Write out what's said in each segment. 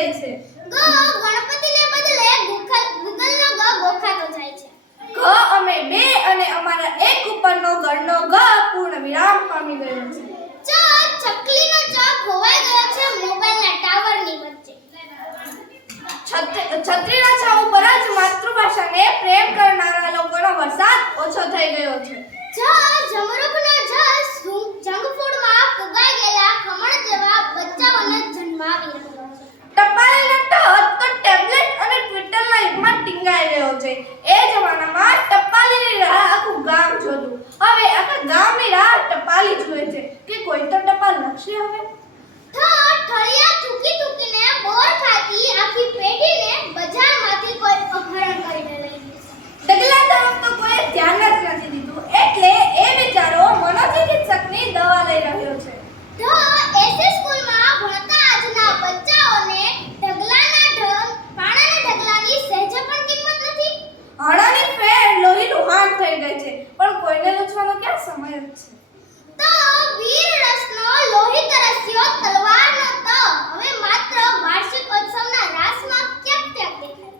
ગઈ છે. ગણપતિને બદલે ગૂગલનો ગ ગોખાતો જાય છે. ગ અમે બે અને અમારા એક ઉપરનો ગણનો ગ પૂર્ણ વિરામ પામી ગયો છે. ચકલીનો ચ ખોવાઈ ગયો છે મોબાઈલના ટાવરની વચ્ચે. છત્રીના છા ઉપર જ માતૃભાષાને પ્રેમ કરનારા લોકોનો વરસાદ ઓછો થઈ ગયો છે. જમરૂખનો જ જંક ફૂડમાં ફુગાઈ ગયેલા ખમણ જેવા બચ્ચાઓને જન્માવી રહ્યો છે. ટપાલીનો ટ તો ટેબ્લેટ અને ટ્વિટરના યુગમાં ટીંગાઈ રહ્યો છે. એ જમાનામાં ટપાલીની રાહ આખું ગામ જોતું. હવે આખા ગામની રાહ ટપાલી જુએ છે કે કોઈ તો ટપાલ લખશે હવે. ઠળિયા થૂકીને બોર ખાતી આખી પેઢીને બજારમાંથી કોઈ અપહરણ કરીને લઈ જશે. ડગલા તરફ તો કોઈ ધ્યાન જ નથી દીધું એટલે એ બિચારો મનોચિકિત્સકની દવા લઈ રહ્યો છે. એસી સ્કૂલમાં ભણતા આજના બચ્ચાઓને પાણાના ઢગલાની સહેજે પણ કિંમત નથી. હાડાની ફેર લોહી લુહાણ થઈ ગઈ છે પણ કોઈને લૂછવાનો ક્યાં સમય જ છે. વીર રસનો લોહી તરસ્યો તલવારનો ત હવે માત્ર વાર્ષિક ઉત્સવના રાસમાં ક્યાંક દેખાય.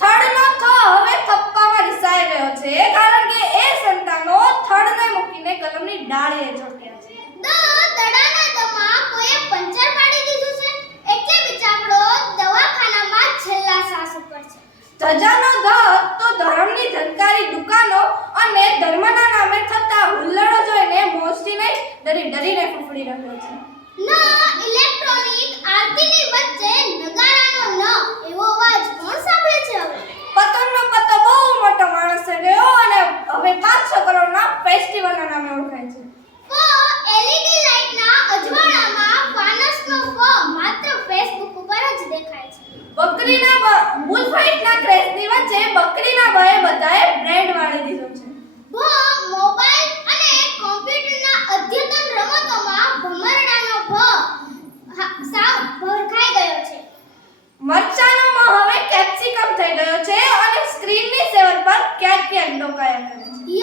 થડનો થ હવે થપ્પામાં રિસાઈ ગયો છે કારણ કે એ સંતાનો થડને મૂકીને કલમની ડાળીએ ચોટ્યા છે. દડાના દમાં કોઈએ પંચર પાડી દીધું છે એટલે બિચારો દવાખાનામાં છેલ્લા શ્વાસ ઉપર છે. ધજાનો ધ તો ધર્મની ધનકારી દુકાનો અને ધર્મના નામે થતા હુલ્લડો જોઈને મોજથી નહીં ડરીને ફૂફડી રહ્યો છે. ઇલેક્ટ્રોનિક આરતીની વચ્ચે નગારાનો ન એવો અવાજ કોણ સાંભળે છે હવે? પતંગનો પત્તો બહુ મોટો માણસ થઈ ગયો અને હવે 500 કરોડના ફેસ્ટિવલના નામે ઓળખાય છે. એલઈડી લાઇટના અજવાળામાં ફાનસનો ફ માત્ર ફેસબુક ઉપર જ દેખાય છે. બકરીના બુલફાઇટના ક્રેઝની વચ્ચે બકરીના ભયે બધાએ બ્રેન્ડ વાળી દીધો છે. મોબાઈલ અને કોમ્પ્યુટરના અદ્યતન રમતોમાં ભમરડાનો ભ સાવ ભરખાઈ ગયો છે. મરચાનો મ હવે કેપ્સિકમ થઈ ગયો છે અને સ્ક્રીનની સેવર પર ક્યાંક ડોકાયા કરે છે.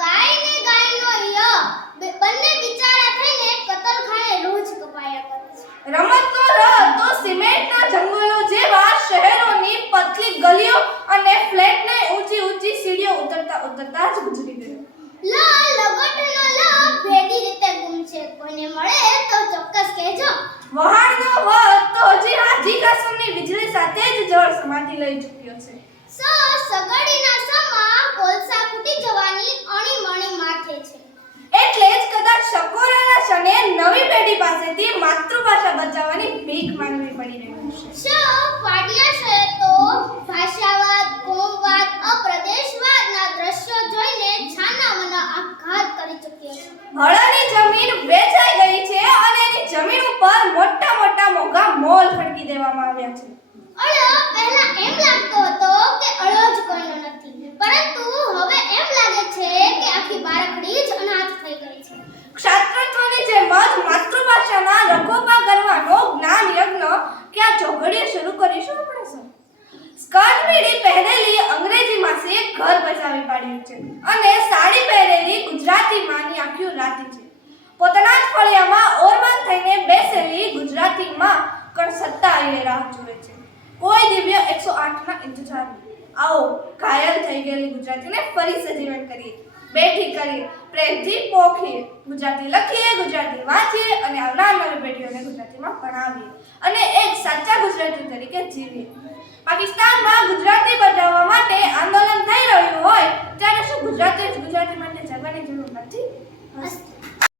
ગાયનો બંને બિચારા થઈને કતલખાને રોજ કપાયા કરે છે. રમતનો ર તો સિમેન્ટના જંગલો જેવા શહેરોની પતલી ગલીઓ અને ફ્લેટને ઊંચી સીડીઓ ઉતરતા જ ગુજરી ગયો. લગટનો લ ભેદી રીતે ગુમ છે. કોઈને મળે તો ચોક્કસ કહેજો. વહાણનો વ તો હજી હાજી કાસમની વીજળી સાથે જ જળ સમાધિ લઈ ચૂક્યો છે. સગડીના સમા કોલસા ફૂટી જવાની અણીમણી માથે છે. એટલે જ કદાચ શકોરાના ક્ષણે નવી પેઢી પાસેથી માતૃભાષા બચાવવાની ભીખ માંગવી પડી રહી છે. ફાડ્યા છે તો ભાષાવાદ, કોમવાદ, અપ્રદેશવાદના દ્રશ્યો જોઈને છાનામાના આઘાત કરી ચૂક્યો છે. હળની જમીન વેચાઈ ગઈ છે અને એની જમીન ઉપર મોટા મોંઘા મોલ ખડકી દેવામાં આવ્યા છે. પહેલા એમ લાગતો હતો કે અળો જ કોઈનો નથી, પરંતુ હવે એમ લાગે છે કે આખી બાળકડી જ અનાથ થઈ ગઈ છે. ક્ષાત્રત્વની જેમ જ માતૃભાષાના રખોપા કરવાનો જ્ઞાન યજ્ઞ ક્યાં ચોઘડીએ શરૂ કરીશું આપણે સર? સ્કર્ટ બીડી પહેરેલી અંગ્રેજી માસીએ ઘર બચાવી પાડ્યું છે અને સાડી પહેરેલી ગુજરાતી માની આખી રાતી છે. પોતાના જ ફળિયામાં ઓરમાન થઈને બેસેલી ગુજરાતી માં કણ સત્તા આવીને રાહ જુએ છે. કોઈ દિવ્ય 108 ના ઇંતજાર. આવો ઘાયલ થઈ ગયેલી ગુજરાતીને ફરી સજીવન કરીએ, બેઠી કરીએ, પ્રેમથી પોખીએ, ગુજરાતી લખીએ, ગુજરાતી વાંચીએ અને આવનાર નવી પેઢીઓને ગુજરાતીમાં ભણાવીએ અને એક સાચા ગુજરાતી તરીકે જીવીએ. પાકિસ્તાનમાં ગુજરાતી બચાવવા માટે આંદોલન થઈ રહ્યું હોય ત્યારે શું ગુજરાતી માટે જગવાની જરૂર નથી?